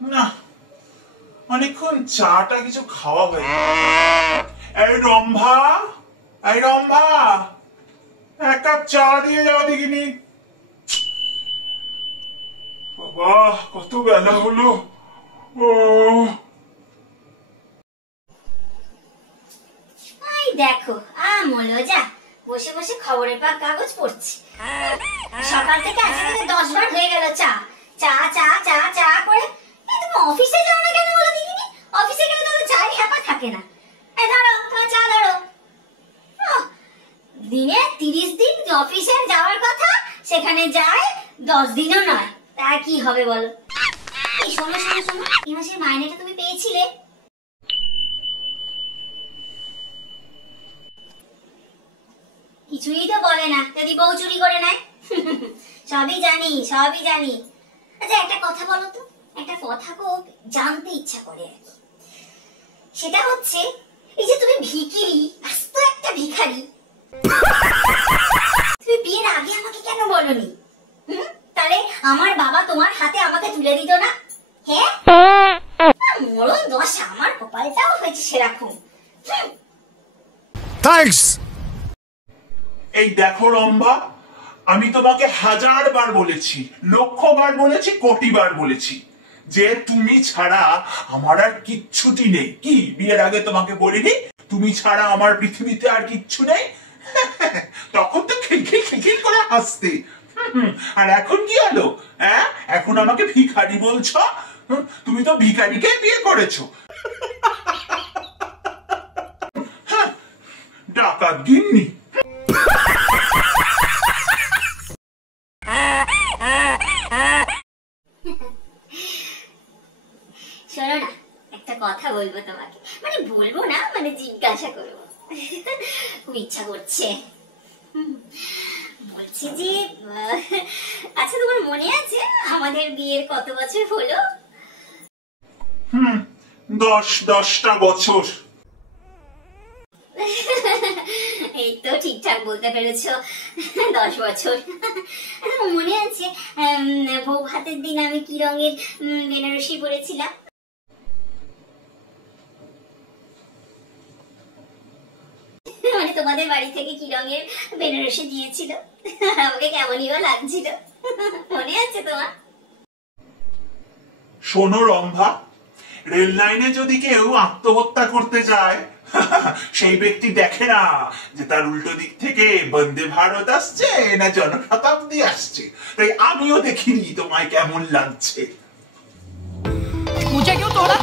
না, অনেকক্ষণ চাটা কিছু খাওয়া হয়নি। এই রম্ভা, এই রম্ভা, এক কাপ চা দিয়ে যাও দেখিনি। বাবা, কত বেলা হলো। ও দেখো আমলো যা বসে বসে খবরের কাগজ পড়ছি। সকাল থেকে আজকে 10 বার হয়ে গেল চা চা চা চা চা করে। তুমি অফিসে যাও না কেন বলো দেখিনি? অফিসে গেলে তো চাই হ্যাপা থাকে না। ধরো তোমার চা ধরো। দিনে 30 দিন অফিসে যাওয়ার কথা, সেখানে যায় 10 দিনও নয়। তা কি হবে বলো? এই শোনো শোনো শোনো, এই মাসের মাইনেটা তুমি পেয়েছিলে? কিছুই তো বলে না, যদি বউ চুরি করে নেয়। সবই জানি সবই জানি। আচ্ছা একটা কথা বলো তো, একটা কথা খুব জানতে ইচ্ছা করে আর কি। সেটা হচ্ছে এই যে তুমি ভিখিরি, আস্ত একটা ভিখারি, তুমি বিয়ের আগে আমাকে কেন বলনি? তাহলে আমার বাবা তোমার হাতে আমাকে তুলে দিত না? হ্যাঁ, মরণ দশা, আমার কপালটাও হয়েছে সেরকম। থ্যাঙ্কস। এই দেখো রম্ভা, আমি তোমাকে 1000 বার বলেছি, লক্ষ বার বলেছি, কোটি বার বলেছি যে তুমি ছাড়া আমার আর কিচ্ছুটি নেই। কি বিয়ের আগে তোমাকে বলিনি তুমি ছাড়া আমার পৃথিবীতে আর কিচ্ছু নেই? তখন তো খিলখিল খিলখিল করে হাসতে। আর এখন কি হলো? হ্যাঁ, এখন আমাকে ভিখারি বলছো? তুমি তো ভিখারিকে বিয়ে করেছো। ডাকাত গিন্নি। শোনো না, একটা কথা বলবো তোমাকে, মানে বলবো না, মানে জিজ্ঞাসা করবো। খুব ইচ্ছা করছে। বলছি যে আচ্ছা তোমার মনে আছে আমাদের বিয়ের কত বছর হলো? 10টা বছর। এই তো ঠিকঠাক বলতে পেরেছো, 10 বছর। মনে আছে বউ ভাতের দিন আমি কি রঙের বেনারসি পরেছিলাম? মানে তোমাদের বাড়ি থেকে কি রঙের বেনারসি দিয়েছিল, আমাকে কেমনই বা লাগছিল, মনে আছে তোমার? শোনো রম্ভা, রেল লাইনে যদি কেউ আত্মহত্যা করতে যায়, সেই ব্যক্তি দেখে না যে তার উল্টো দিক থেকে বন্দে ভারত আসছে না জনশতাব্দী আসছে। তাই আমিও দেখিনি তোমায় কেমন লাগছে। মুঝে क्यों तोड़ा?